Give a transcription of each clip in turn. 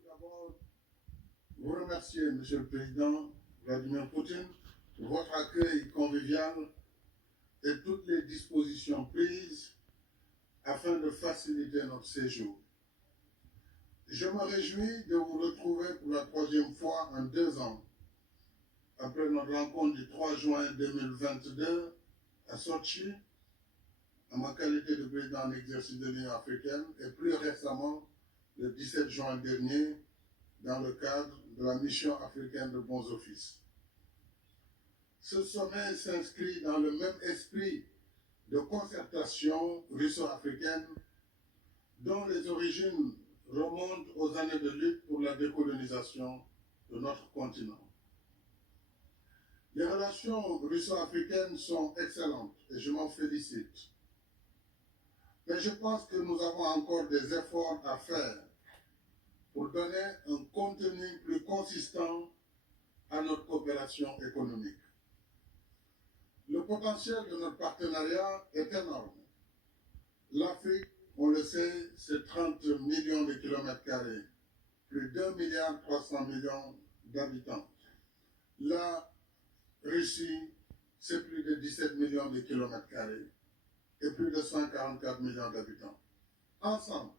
tout d'abord vous remercier, Monsieur le Président Vladimir Poutine, pour votre accueil convivial et toutes les dispositions prises afin de faciliter notre séjour. Je me réjouis de vous retrouver pour la troisième fois en 2 ans, après notre rencontre du 3 juin 2022 à Sochi, en ma qualité de président en exercice de l'Union africaine, et plus récemment, le 17 juin dernier, dans le cadre de la mission africaine de bons offices. Ce sommet s'inscrit dans le même esprit de concertation russo-africaine dont les origines remontent aux années de lutte pour la décolonisation de notre continent. Les relations russo-africaines sont excellentes et je m'en félicite. Mais je pense que nous avons encore des efforts à faire pour donner un contenu plus consistant à notre coopération économique. Le potentiel de notre partenariat est énorme. L'Afrique, on le sait, c'est 30 millions de kilomètres carrés, plus d'1,3 milliard d'habitants. La Russie, c'est plus de 17 millions de kilomètres carrés et plus de 144 millions d'habitants. Ensemble,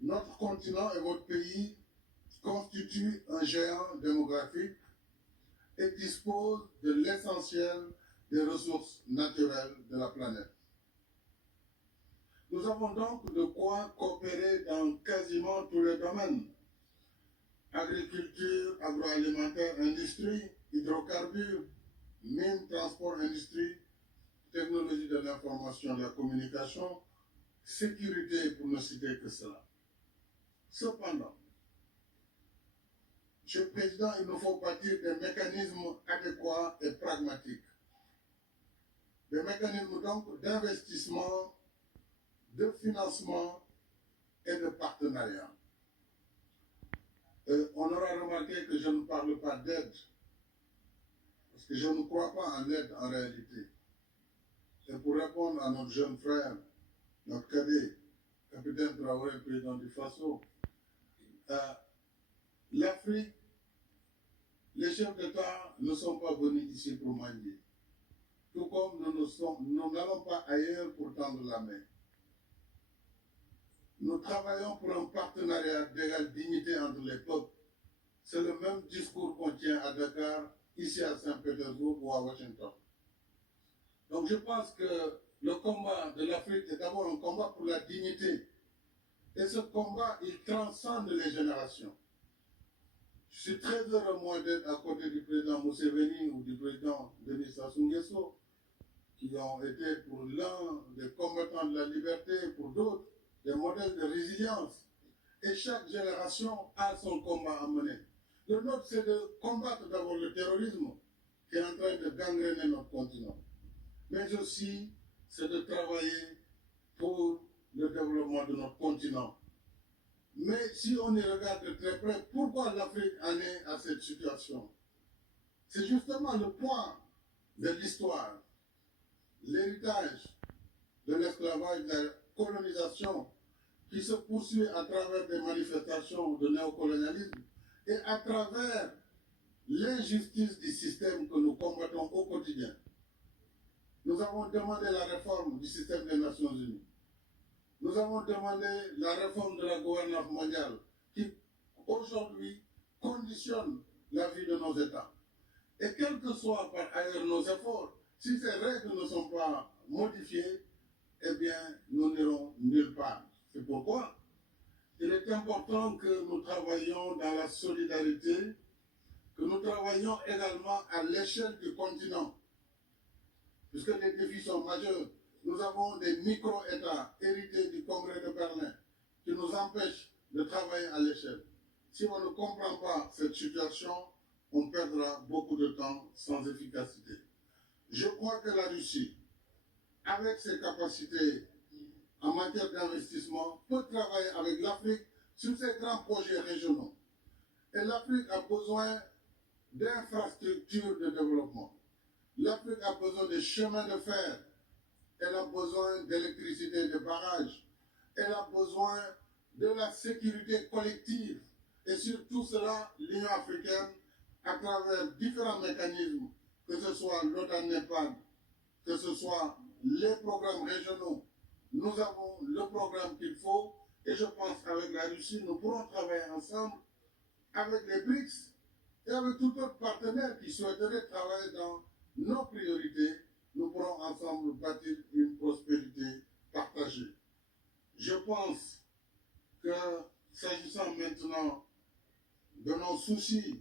notre continent et votre pays constituent un géant démographique et disposent de l'essentiel des ressources naturelles de la planète. Nous avons donc de quoi coopérer dans quasiment tous les domaines. Agriculture, agroalimentaire, industrie, hydrocarbures, mines, transport, industrie, technologie de l'information et de la communication, sécurité, pour ne citer que cela. Cependant, Monsieur le Président, il nous faut bâtir des mécanismes adéquats et pragmatiques. Des mécanismes donc d'investissement, de financement et de partenariat. On aura remarqué que je ne parle pas d'aide, parce que je ne crois pas en l'aide en réalité. Et pour répondre à notre jeune frère, notre cadet, capitaine Traoré, président du FASO, l'Afrique, les chefs d'État ne sont pas venus ici pour mendier. Tout comme nous n'allons pas ailleurs pour tendre la main. Nous travaillons pour un partenariat d'égale dignité entre les peuples. C'est le même discours qu'on tient à Dakar, ici à Saint-Pétersbourg ou à Washington. Donc je pense que le combat de l'Afrique est d'abord un combat pour la dignité. Et ce combat, il transcende les générations. Je suis très heureux, moi, d'être à côté du président Museveni ou du président Denis Sassou Nguesso, qui ont été pour l'un des combattants de la liberté, pour d'autres, des modèles de résilience. Et chaque génération a son combat à mener. Le nôtre, c'est de combattre d'abord le terrorisme qui est en train de gangréner notre continent. Mais aussi, c'est de travailler pour le développement de notre continent. Mais si on y regarde de très près, pourquoi l'Afrique en est à cette situation? C'est justement le poids de l'histoire, l'héritage de l'esclavage, de la colonisation qui se poursuit à travers des manifestations de néocolonialisme et à travers l'injustice du système que nous combattons au quotidien. Nous avons demandé la réforme du système des Nations Unies. Nous avons demandé la réforme de la gouvernance mondiale qui, aujourd'hui, conditionne la vie de nos États. Et quels que soient par ailleurs nos efforts, si ces règles ne sont pas modifiées, eh bien, nous n'irons nulle part. C'est pourquoi il est important que nous travaillions dans la solidarité, que nous travaillions également à l'échelle du continent, puisque les défis sont majeurs. Nous avons des micro-États hérités du Congrès de Berlin qui nous empêchent de travailler à l'échelle. Si on ne comprend pas cette situation, on perdra beaucoup de temps sans efficacité. Je crois que la Russie, avec ses capacités en matière d'investissement, peut travailler avec l'Afrique sur ces grands projets régionaux. Et l'Afrique a besoin d'infrastructures de développement. L'Afrique a besoin de chemins de fer. Elle a besoin d'électricité, de barrages. Elle a besoin de la sécurité collective Et sur tout cela, l'Union africaine, à travers différents mécanismes, que ce soit l'OTAN-NEPAD, que ce soit les programmes régionaux, nous avons le programme qu'il faut, et je pense qu'avec la Russie, nous pourrons travailler ensemble avec les BRICS et avec tout autre partenaire qui souhaiterait travailler dans nos priorités. Nous pourrons ensemble bâtir une prospérité partagée. Je pense que, s'agissant maintenant de nos soucis,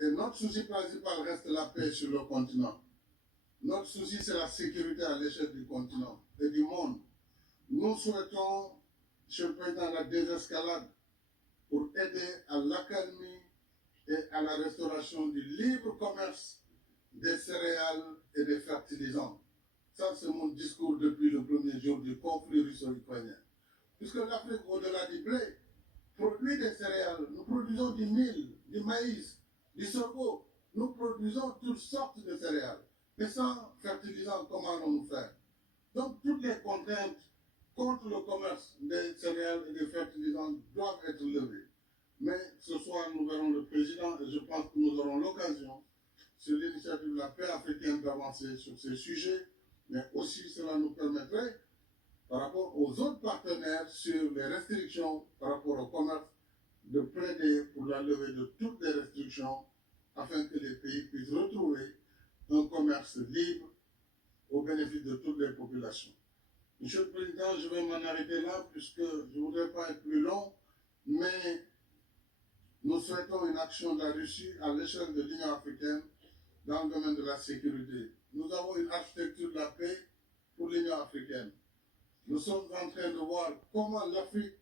et notre souci principal reste la paix sur le continent. Notre souci, c'est la sécurité à l'échelle du continent et du monde. Nous souhaitons, Monsieur le Président, la désescalade pour aider à l'accalmie et à la restauration du libre commerce des céréales et des fertilisants. Ça, c'est mon discours depuis le premier jour du conflit russo-ukrainien. Puisque l'Afrique, au-delà du blé, produit des céréales. Nous produisons du mil, du maïs, du sorgho. Nous produisons toutes sortes de céréales. Mais sans fertilisants, comment allons-nous faire? Donc, toutes les contraintes contre le commerce des céréales et des fertilisants doivent être levées. Mais ce soir, nous verrons le président et je pense que nous aurons l'occasion, sur l'initiative de la paix africaine, d'avancer sur ces sujets. Mais aussi, cela nous permettrait, par rapport aux autres partenaires, sur les restrictions par rapport au commerce, de plaider pour la levée de toutes les restrictions afin que les pays puissent retrouver un commerce libre au bénéfice de toutes les populations. Monsieur le Président, je vais m'en arrêter là puisque je ne voudrais pas être plus long, mais nous souhaitons une action de la Russie à l'échelle de l'Union africaine dans le domaine de la sécurité. Nous avons une architecture de la paix pour l'Union africaine. Nous sommes en train de voir comment l'Afrique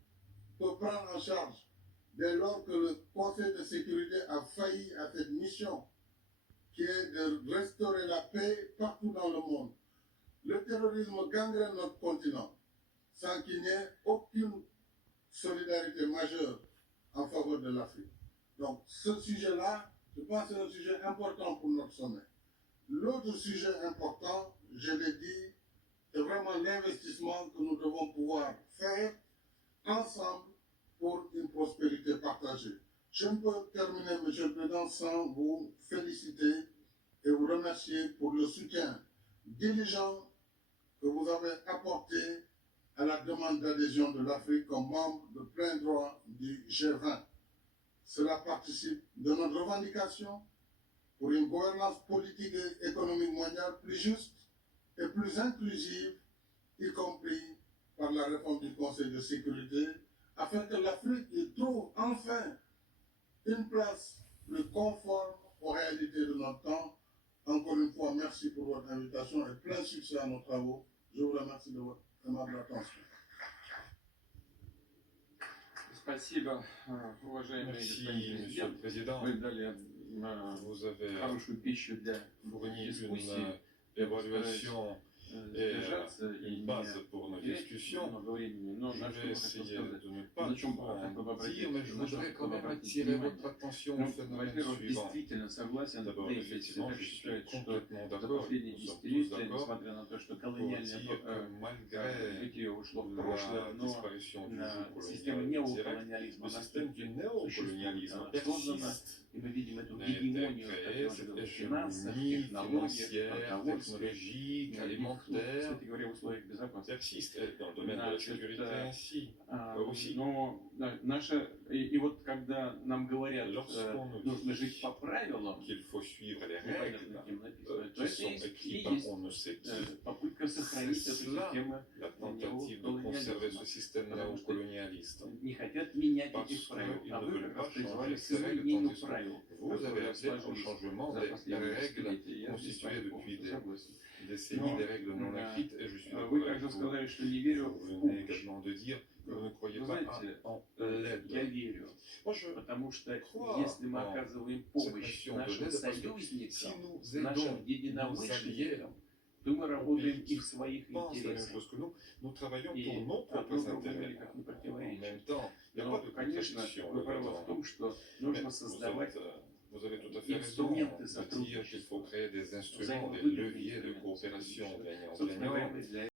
peut prendre en charge dès lors que le Conseil de sécurité a failli à cette mission qui est de restaurer la paix partout dans le monde. Le terrorisme gangrène notre continent sans qu'il n'y ait aucune solidarité majeure en faveur de l'Afrique. Donc ce sujet-là, je pense que c'est un sujet important pour notre sommet. L'autre sujet important, je l'ai dit, c'est vraiment l'investissement que nous devons pouvoir faire ensemble pour une prospérité partagée. Je ne peux terminer, Monsieur le Président, sans vous féliciter et vous remercier pour le soutien diligent que vous avez apporté à la demande d'adhésion de l'Afrique comme membre de plein droit du G20. Cela participe de notre revendication pour une gouvernance politique et économique mondiale plus juste et plus inclusive, y compris par la réforme du Conseil de sécurité, afin que l'Afrique y trouve enfin une place plus conforme aux réalités de notre temps. Encore une fois, merci pour votre invitation et plein succès à nos travaux. Je vous remercie de votre aimable attention. Спасибо, уважаемый Merci, Monsieur le Président. Вы дали Vous avez хорошую пищу для fourni дискуссии. une évaluation et Сдержаться и une base pour nos терять discussions. много времени. Но Je на vais что я essayer хотел сказать? de ne pas На чем tout хотел бы en обратить dire, mais je на что voudrais quand хотел бы même обратить attirer внимание. votre attention au Ну, phénomène во-первых, suivant. действительно согласен, D'abord, Дэвид effectivement, так je suis считает, что complètement за d'accord, последние nous sommes tous десятилетия, d'accord, несмотря на то, что pour колониальное dire que malgré развитие ушло в прошлое, la но disparition du система joug colonial direct, неоколониализма le système du néocolonialisme создана, persiste. и мы видим эту A été гегемонию, créée как cette в финансах, hégémonie технологиях, financière, продовольствии, technologique, и, alimentaire кстати говоря, в условиях безопасности. persiste et dans le domaine de la sécurité ainsi. Aussi. Но и вот когда нам говорят, Lorsqu'on nous нужно dit жить по правилам, qu'il faut suivre les непонятно règles кем написано, то qui это sont и écrites par есть on ne sait qui, попытка сохранить C'est эту cela, систему, la tentative de conserver ce système Потому что néocolonialiste. не хотят менять Parce этих правил, qu'ils а ne вы veulent как pas раз призвали changer к ces règles, изменению tandis que правил, vous avez которые appelé au сложились changement за des последние règles десятилетия. Я здесь constituées depuis полностью согласен. des décennies, Но, des règles non écrites, et je suis d'accord Вы avec также vous. сказали, что не верю Vous в venez помощь. également de dire que vous ne croyez Вы pas знаете, en я l'aide. верю, Moi, je потому что crois если мы en оказываем cette помощь notion de нашим l'aide, parce que si союзникам, nous нашим aidons nos alliés единомышленникам, то мы работаем и в своих pensent la même интересах. chose que nous travaillons И pour nos одно propres другому intérêts. никак не En противоречит. même temps, il n'y a Но, pas de конечно, contradiction вы правы в là-dedans. том, что Mais нужно vous создавать avez tout à fait raison инструменты de dire qu'il faut сотрудничества, créer des instruments, des взаимовыгодные leviers de инструменты coopération сотрудничества. gagnant-gagnant Собственно говоря, мы для